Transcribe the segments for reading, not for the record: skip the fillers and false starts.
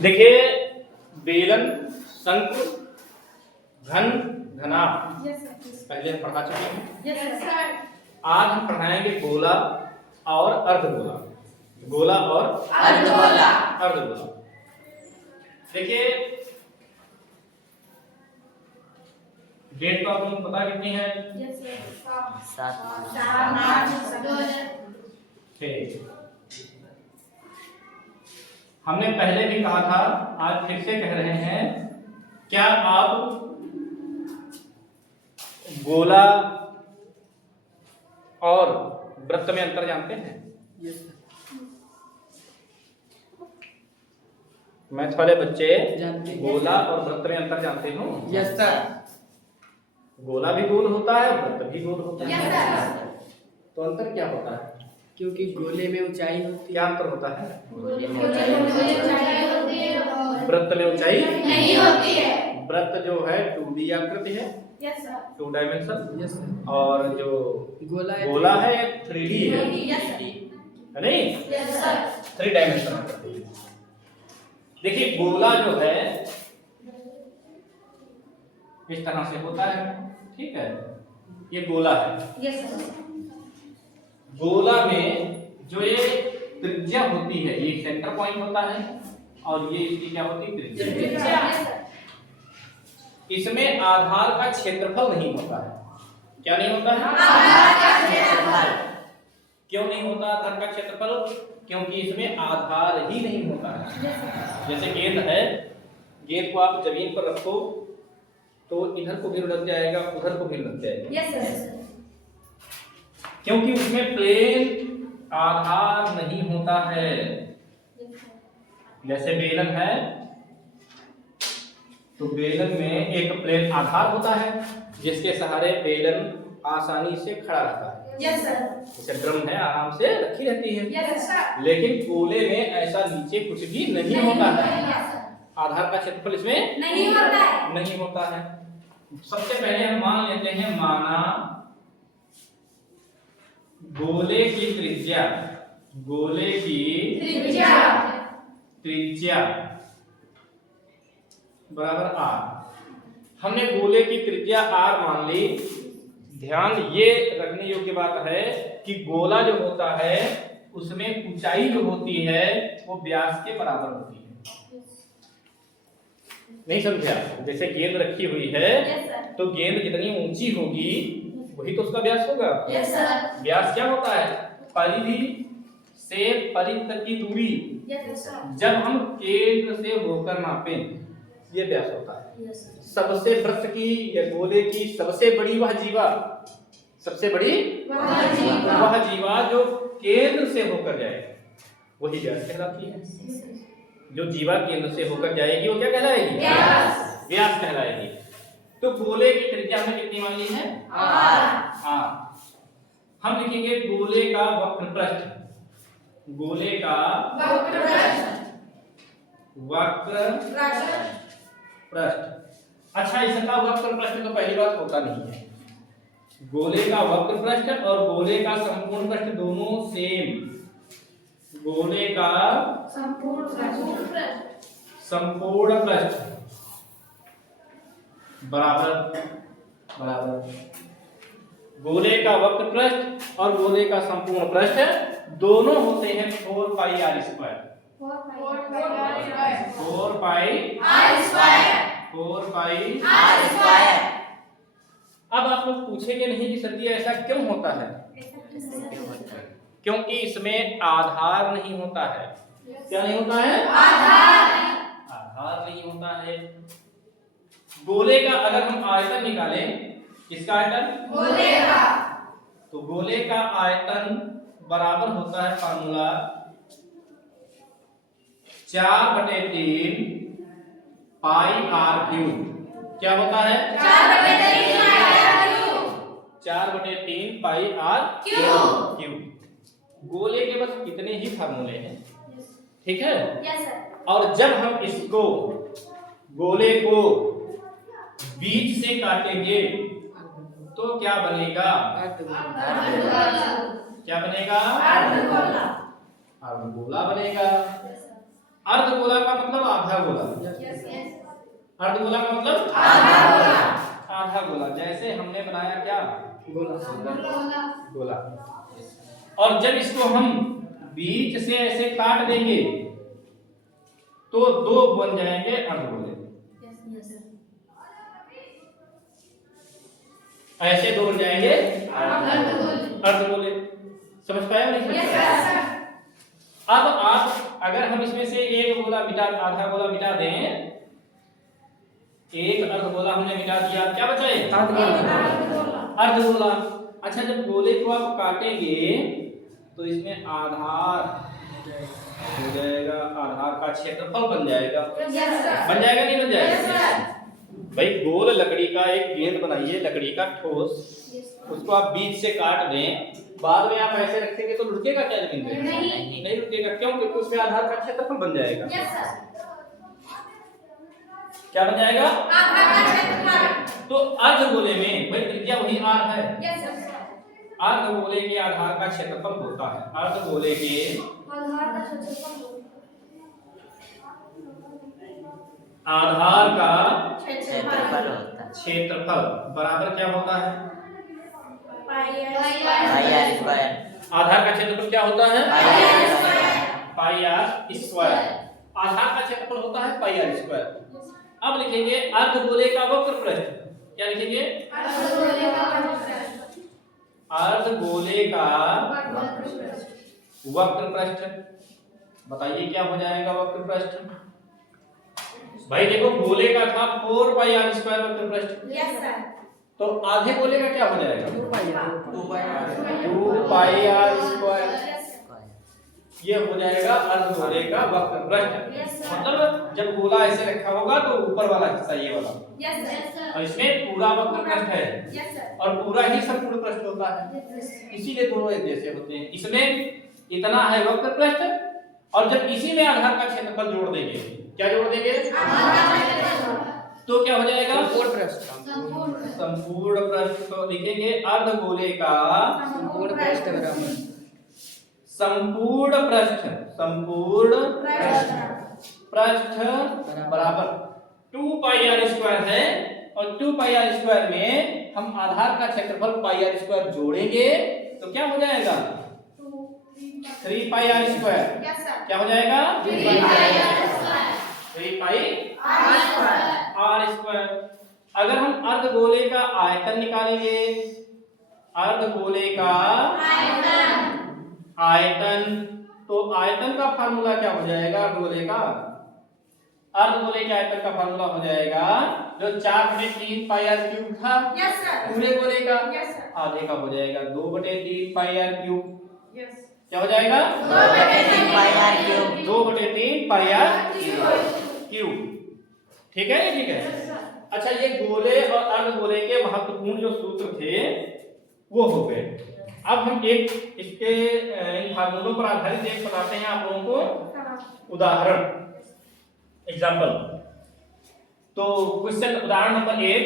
देखिए बेलन, शंकु, घन, घनाभ पहले हम पढ़ा चुके हैं। आज हम पढ़ाएंगे गोला और अर्धगोला। गोला और अर्धगोला। अर्धगोला देखिए डेट तो आप लोगों को पता कितनी है? 7 हमने पहले भी कहा था, आज फिर से कह रहे हैं, क्या आप गोला और वृत्त में अंतर जानते हैं? मैथ वाले बच्चे गोला और वृत्त में अंतर जानते हो? Yes sir. गोला भी गोल होता है, वृत्त भी गोल होता है। तो अंतर क्या होता है? क्योंकि गोले में ऊंचाई होती है। क्या अंतर होता है? है। वृत्त में ऊंचाई नहीं होती है। वृत्त जो है 2D आकृति है, 2 डायमेंशन, यस सर। और जो गोला है 3D है, है नहीं? 3 डायमेंशन आकृति है। देखिए गोला जो है इस तरह से होता है, ठीक है, ये गोला है। गोला में जो ये त्रिज्या होती है, ये सेंटर पॉइंट होता है, और ये इसकी क्या होती है? त्रिज्या। इसमें आधार का क्षेत्रफल नहीं होता है। क्या नहीं होता है? आधार का क्षेत्रफल। क्यों नहीं होता आधार का क्षेत्रफल? क्योंकि इसमें आधार ही नहीं होता है। जैसे गेंद है, गेंद को आप जमीन पर रखो तो इधर को भी लग जाएगा, उधर को भी लग जाएगा। क्योंकि उसमें प्लेन आधार नहीं होता है। जैसे बेलन है तो बेलन में एक प्लेन आधार होता है जिसके सहारे बेलन आसानी से खड़ा रहता है। जैसे ड्रम है, आराम से रखी रहती है। लेकिन गोले में ऐसा नीचे कुछ भी नहीं होता है। आधार का क्षेत्रफल इसमें नहीं होता है। सबसे पहले हम मान लेते हैं, माना गोले की त्रिज्या, गोले की त्रिज्या बराबर r। हमने गोले की त्रिज्या r मान ली। ध्यान ये रखने योग्य बात है कि गोला जो होता है उसमें ऊंचाई जो होती है वो व्यास के बराबर होती है। नहीं समझा? जैसे गेंद रखी हुई है तो गेंद जितनी ऊंची होगी वही तो उसका व्यास होगा। व्यास क्या होता है? परिधि से परिधि तक की दूरी। जब हम केंद्र से होकर नापें, ये व्यास होता है। सबसे वृत्त की या गोले की सबसे बड़ी वह जीवा, सबसे बड़ी वह जीवा जो केंद्र से होकर जाए वही व्यास कहलाती है। जो जीवा केंद्र से होकर जाएगी वो क्या कहलाएगी? व्यास कहलाएगी। तो गोले की त्रिज्या में कितनी मान ली है? r। हम लिखेंगे गोले का वक्र पृष्ठ, गोले का वक्र पृष्ठ। अच्छा, इसका वक्र पृष्ठ तो पहली बात होता नहीं है। गोले का वक्र पृष्ठ और गोले का संपूर्ण पृष्ठ दोनों सेम। गोले का संपूर्ण पृष्ठ बराबर गोले का वक्र पृष्ठ और गोले का संपूर्ण पृष्ठ दोनों होते हैं 4 पाई r स्क्वायर। 4 पाई r स्क्वायर। अब आप लोग पूछेंगे नहीं कि सर जी ऐसा क्यों होता है? क्योंकि इसमें आधार नहीं होता है। क्या नहीं होता है? आधार नहीं होता है। गोले का अगर हम आयतन निकालें, किसका आयतन? गोले का। तो गोले का आयतन बराबर होता है फार्मूला 4/3 पाई r क्यूब। क्या होता है? 4/3 पाई r क्यूब। गोले के बस इतने ही फार्मूले हैं, ठीक है? और जब हम इसको गोले को बीच से काटेंगे तो क्या बनेगा? क्या बनेगा? अर्धगोला बनेगा। अर्धगोला का मतलब आधा गोला। अर्धगोला का मतलब आधा गोला। जैसे हमने बनाया क्या, गोला। और जब इसको हम बीच से ऐसे काट देंगे तो दो बन जाएंगे अर्धगोले। ऐसे दो बन जाएंगे अर्धगोले। समझ पाए नहीं समझ पाए? अब आप अगर हम इसमें से एक गोला मिटा, आधा गोला मिटा दें, एक अर्धगोला हमने मिटा दिया, क्या बचा है? अर्धगोला। अच्छा, जब गोले को आप काटेंगे तो इसमें आधार हो जाएगा, आधार का क्षेत्रफल बन जाएगा। बन जाएगा नहीं बन जाएगा? भाई गोल लकड़ी का एक गेंद बनाइए, लकड़ी का ठोस, उसको आप बीच से काट दें, बाद में आप ऐसे रखेंगे तो रुकेगा क्या जमीन पे? नहीं रुकेगा। क्यों? क्योंकि उसमें आधार का क्षेत्रफल बन जाएगा। क्या बन जाएगा? तो अर्धगोले में भाई त्रिज्या वही r है। अर्धगोले के आधार का क्षेत्रफल होता है, अर्धगोले के आधार का क्षेत्रफल बराबर क्या होता है? आधार का क्षेत्रफल क्या होता है? पाई आर स्क्वायर। आधार का क्षेत्रफल होता है पाई आर स्क्वायर। अब लिखेंगे अर्धगोले का वक्र पृष्ठ। क्या लिखेंगे? अर्धगोले का वक्र पृष्ठ। बताइए क्या हो जाएगा वक्र पृष्ठ? भाई देखो, गोले का था 4 पाई आर स्क्वायर वक्र पृष्ठ, तो आधे गोले का क्या हो जाएगा? 2 पाई आर स्क्वायर। ये हो जाएगा अर्धगोले का वक्र पृष्ठ। मतलब जब गोला ऐसे रखा होगा तो ऊपर वाला हिस्सा ये वाला, और इसमें पूरा वक्र पृष्ठ है और पूरा ही संपूर्ण पृष्ठ होता है, इसीलिए दोनों एक जैसे होते हैं। इसमें इतना है वक्र पृष्ठ, और जब इसी में आधार का क्षेत्रफल जोड़ देंगे, क्या जोड़ देंगे? तो क्या हो जाएगा? संपूर्ण पृष्ठ। तो लिखेंगे अर्धगोले का संपूर्ण पृष्ठ बराबर संपूर्ण पृष्ठ, संपूर्ण पृष्ठ बराबर 2 पाई आर स्क्वायर है, और 2 पाई आर स्क्वायर में हम आधार का क्षेत्रफल पाई आर स्क्वायर जोड़ेंगे तो क्या हो जाएगा? 3 पाई आर स्क्वायर। क्या हो जाएगा? 3 पाई आर स्क्वायर। अगर हम अर्धगोले का आयतन निकालेंगे, अर्धगोले का आयतन, तो आयतन का फार्मूला क्या हो जाएगा? अर्धगोले का अर्धगोले के आयतन का फार्मूला हो जाएगा जो 4/3 पाई आर क्यूब था पूरे गोले का, आधे का हो जाएगा 2/3 पाई आर क्यूब। क्या हो जाएगा? 2/3 pi r cube. 2/3 pi r cube. ठीक है? ठीक है। अच्छा, ये गोले और अर्धगोले के महत्वपूर्ण जो सूत्र थे वो हो गए। अब हम एक इसके इन फार्मूलों पर आधारित एक बताते हैं आप लोगों को उदाहरण, एग्जाम्पल। तो क्वेश्चन उदाहरण नंबर 1,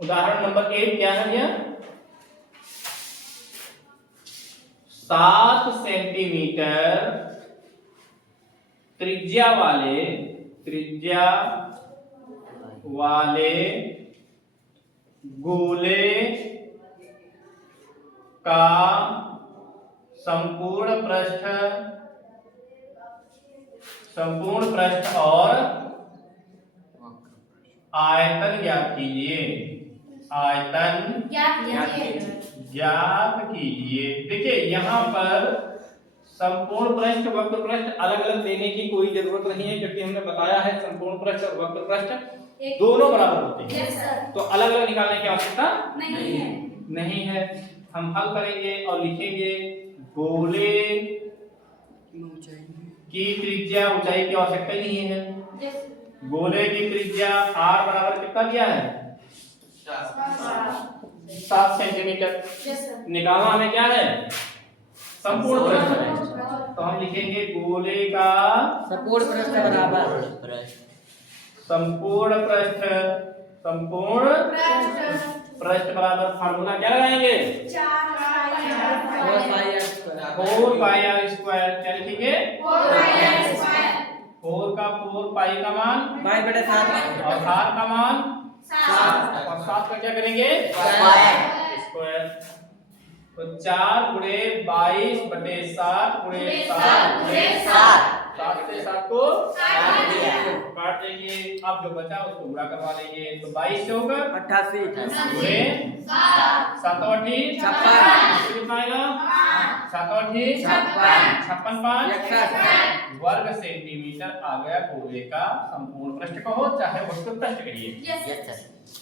उदाहरण नंबर 1 क्या है भैया? 7 सेंटीमीटर त्रिज्या वाले गोले का संपूर्ण पृष्ठ और आयतन ज्ञात कीजिए। आयतन ज्ञात कीजिए। देखिए यहाँ पर संपूर्ण पृष्ठ वक्र पृष्ठ अलग अलग देने की कोई जरूरत नहीं है, क्योंकि हमने बताया है संपूर्ण पृष्ठ और वक्र पृष्ठ दोनों बराबर होते हैं, तो अलग अलग निकालने की आवश्यकता नहीं है। हम हल करेंगे और लिखेंगे गोले की त्रिज्या, ऊंचाई की आवश्यकता ही नहीं है। गोले की त्रिज्या r बराबर कितना दिया है? 7 सेंटीमीटर। निकालना हमें क्या है? संपूर्ण पृष्ठ। तो हम लिखेंगे गोले का संपूर्ण पृष्ठ बराबर संपूर्ण पृष्ठ बराबर फार्मूला क्या लगाएंगे? 4 pi r square 4 pi r square. क्या लिखेंगे? 4 का 4 पाई का मान बाई बटे 7 और r का मान 7 और 7 का क्या करेंगे? स्क्वायर। तो 4 गुणे 22 बटे 7 गुणे 7 गुणे 7 से 7 को काट देंगे। अब जो बचा उसको गुणा करवा लेंगे। तो 22 से होगा 88 गुणे 7 और 8 कितना आएगा? 7 और 8 56 5 वर्ग सेंटीमीटर आ गया गोले का संपूर्ण पृष्ठ कहो चाहे वस्तु पृष्ठ कहिए।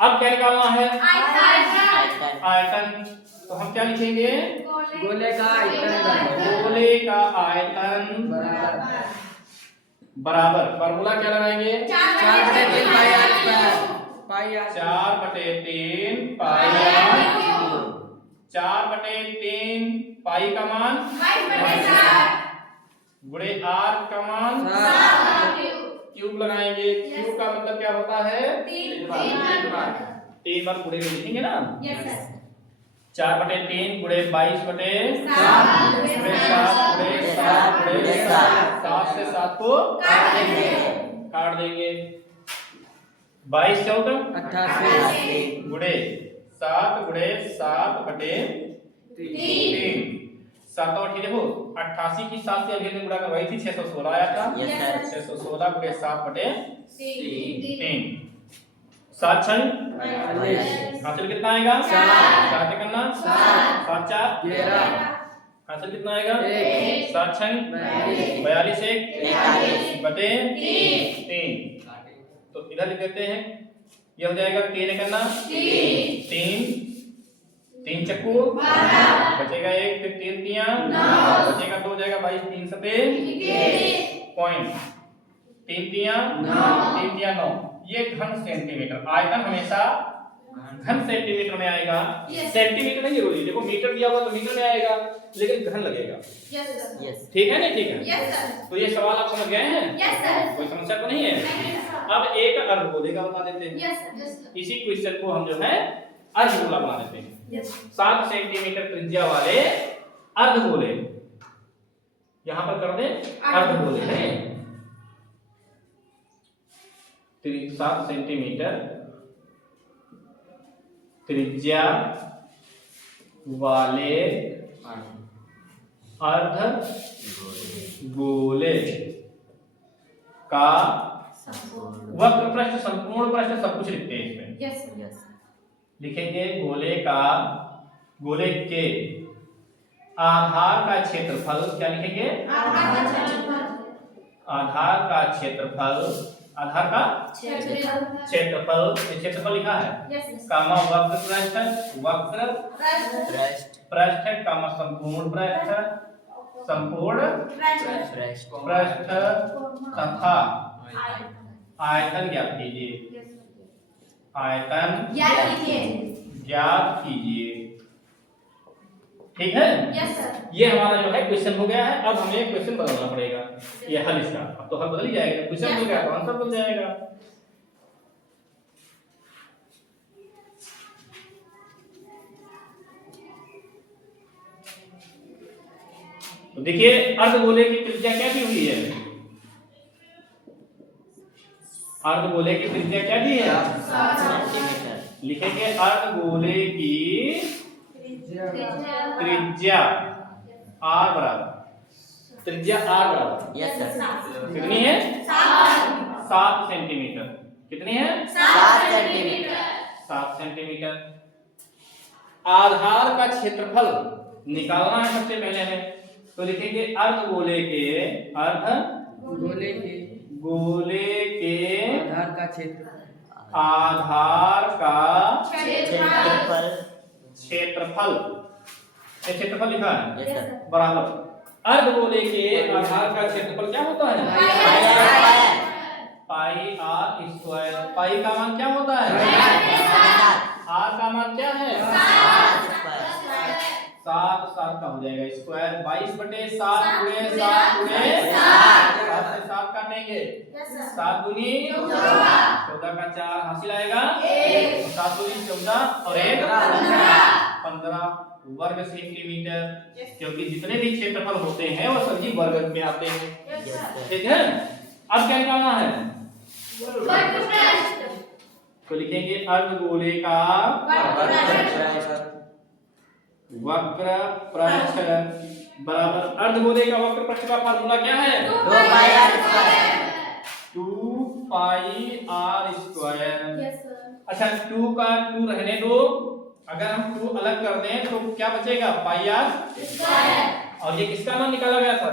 अब क्या निकालना है? आयतन। तो हम क्या लिखेंगे? गोले का आयतन गोले का आयतन बराबर फॉर्मूला क्या लगाएंगे? 4 बटे 3 पाई आर स्क्वायर पाई आर 4 बटे 3 पाई आर 4 बटे 3 पाई का मान गुणे आर का मान क्यूब लगाएंगे। क्यूब का मतलब क्या होता है? 3 बार गुणे में लिखेंगे ना। 4 बटे 3 गुणे 22 बटे 7 गुणे 7 गुणे 7 गुणे 7 से 7 को काट देंगे। 22 14 88 गुणे 7 गुणे 7 बटे 3 7 और 8 देखो 88 की 7 से अभी गुणा करवाई थी 616 आया था। 616 गुणे 7 बटे 3 7 6 हासिल कितना आएगा? 7 करना 7 4 हासिल कितना आएगा? 7 6 42 1 बटे 3। तो इधर लिख देते हैं। ये हो जाएगा 3 करना 3 चक्कू बचेगा 1 फिर 3 तिया बचेगा 2 जाएगा 22 3 सते पॉइंट 3 तिया 9। ये घन सेंटीमीटर। आयतन हमेशा घन सेंटीमीटर में आएगा। सेंटीमीटर नहीं जरूरी। देखो मीटर दिया हुआ तो मीटर में आएगा लेकिन घन लगेगा। ठीक है ना? ठीक है। तो ये सवाल आप समझ गए हैं? कोई समस्या तो नहीं है? अब एक अर्धगोले का बता देते हैं। इसी क्वेश्चन को हम जो है अर्धगोला बना देते हैं। 7 सेंटीमीटर त्रिज्या वाले अर्धगोले यहां पर कर दे अर्धगोले है। 7 सेंटीमीटर त्रिज्या वाले अर्धगोले का वक्र पृष्ठ संपूर्ण पृष्ठ सब कुछ लिखते हैं इसमें। लिखेंगे गोले के आधार का क्षेत्रफल। क्या लिखेंगे? आधार का क्षेत्रफल। आधार का क्षेत्रफल लिखा है कामा वक्र पृष्ठ कामा संपूर्ण पृष्ठ तथा आयतन ज्ञात कीजिए। आयतन ज्ञात कीजिए। ठीक है? ये हमारा जो है क्वेश्चन हो गया है। अब हमें क्वेश्चन बदलना पड़ेगा। ये हल इसका अब तो हल बदल ही जाएगा। क्वेश्चन हो गया तो आंसर बन जाएगा। तो देखिए अर्धगोले की त्रिज्या क्या दी हुई है? अर्धगोले की त्रिज्या क्या दी है? 7 सेंटीमीटर। लिखेंगे अर्धगोले की त्रिज्या r बराबर त्रिज्या r बराबर कितनी है? 7 सेंटीमीटर। कितनी है? 7 सेंटीमीटर। आधार का क्षेत्रफल निकालना है सबसे पहले हमें। तो लिखेंगे अर्धगोले के आधार का क्षेत्रफल क्षेत्रफल लिखा है बराबर अर्धगोले के आधार का क्षेत्रफल क्या होता है? पाई आर स्क्वायर। पाई का मान क्या होता है? आर का मान क्या है? 7 7 का हो जाएगा स्क्वायर। 22 बटे 7 गुणे 7 गुणे 7 से 7 काटेंगे 7 दूनी 14 का 4 हासिल आएगा 7 दूनी 14 और 1 15 वर्ग सेंटीमीटर, क्योंकि जितने भी क्षेत्रफल होते हैं वो सभी वर्ग में आते हैं। ठीक है, अब क्या निकालना है? तो लिखेंगे अर्धगोले का वक्र पृष्ठ बराबर, अर्धगोले का वक्र पृष्ठ का फार्मूला क्या है? 2 पाई आर स्क्वायर। अच्छा 2 का 2 रहने दो, अगर हम 2 अलग कर दें तो क्या बचेगा? पाई आर स्क्वायर। और ये किसका मान निकाला गया था?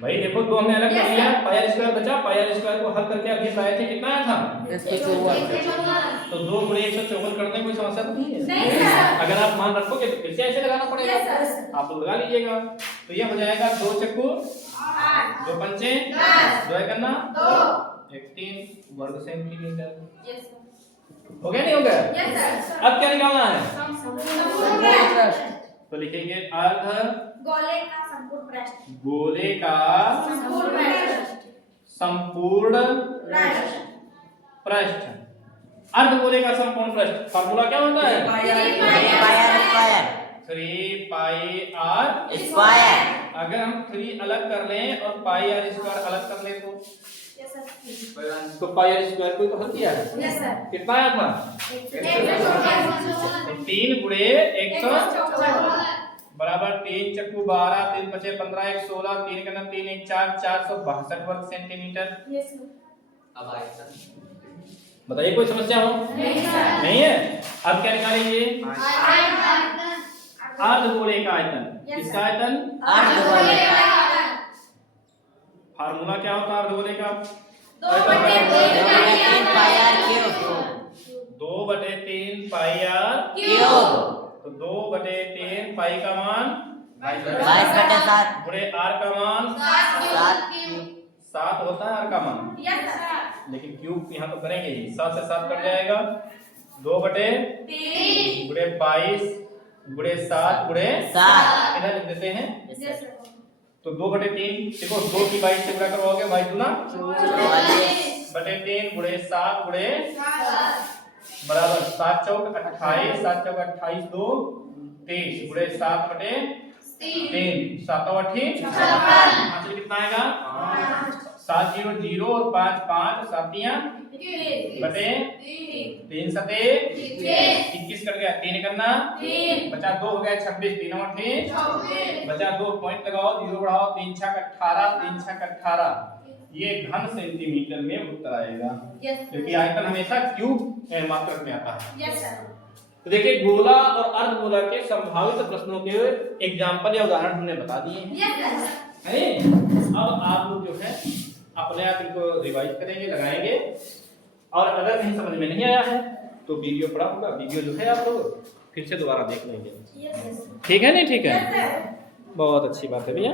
भाई देखो 2 हमने अलग कर दिया, पाई आर स्क्वायर बचा, पाई आर स्क्वायर को हल करके अभी आए थे कितना आया था? 154। तो 2 गुणे 154 करने में कोई समस्या तो नहीं है? अगर आप मान रखोगे तो फिर से ऐसे लगाना पड़ेगा। आप लोग लगा लीजिएगा, तो ये हो जाएगा 2 चक्कू 2 पंचे 2 एकन्ना 3 वर्ग सेंटीमीटर। हो गया नहीं हो गया? अब क्या निकालना है? तो लिखेंगे अर्ध गोले का संपूर्ण पृष्ठ। अर्धगोले का संपूर्ण पृष्ठ फार्मूला क्या होता है? 3 पाई आर स्क्वायर। अगर हम 3 अलग कर लें और पाई आर स्क्वायर अलग कर लें तो पाई आर स्क्वायर को तो हल किया है। कितना आया था? 3 गुणे 100 बराबर 3 चक्कू 12 3 पचे 15 1 16 3 का 3 1 4 462 वर्ग सेंटीमीटर। बताइए कोई समस्या हो? नहीं है। अब क्या निकालेंगे? अर्धगोले का आयतन। किसका आयतन? अर्धगोले का। फार्मूला क्या होता है अर्धगोले का? 2/3 पाई आर क्यूब। तो 2/3 पाई का मान 22/7 गुणे आर का मान 7 होता है आर का मान। लेकिन क्यूब यहाँ तो करेंगे ही, 7 से 7 कट जाएगा। 2/3 गुणे 22 गुणे 7 गुणे 7 इधर लिख देते हैं। तो 2/3 देखो 2 की 22 से गुणा करवाओगे 22 दूना 44/3 गुणे 7 गुणे बराबर 7 चौक 28 7 चौक 28 2 23 गुणे 7/3 7 8 आंसर कितना आएगा? 7 0 0 और 5 5 7 बटे 3 7 21 कट गया, 3 करना बचा 2 हो गया 26 3 8 बचा 2 पॉइंट लगाओ 0 बढ़ाओ 3 6 18 3 6 18 ये घन सेंटीमीटर में उत्तर आएगा। क्योंकि आयतन हमेशा क्यूब मात्रक में आता है। तो देखिए गोला और अर्धगोला के संभावित प्रश्नों के एग्जांपल या उदाहरण हमने बता दिए हैं। अब आप लोग जो है अपने आप इनको रिवाइज करेंगे, लगाएंगे, और अगर नहीं समझ में नहीं आया है तो वीडियो पड़ा होगा, वीडियो जो है आप लोग फिर से दोबारा देख लेंगे। ठीक है नहीं? ठीक है, बहुत अच्छी बात है भैया।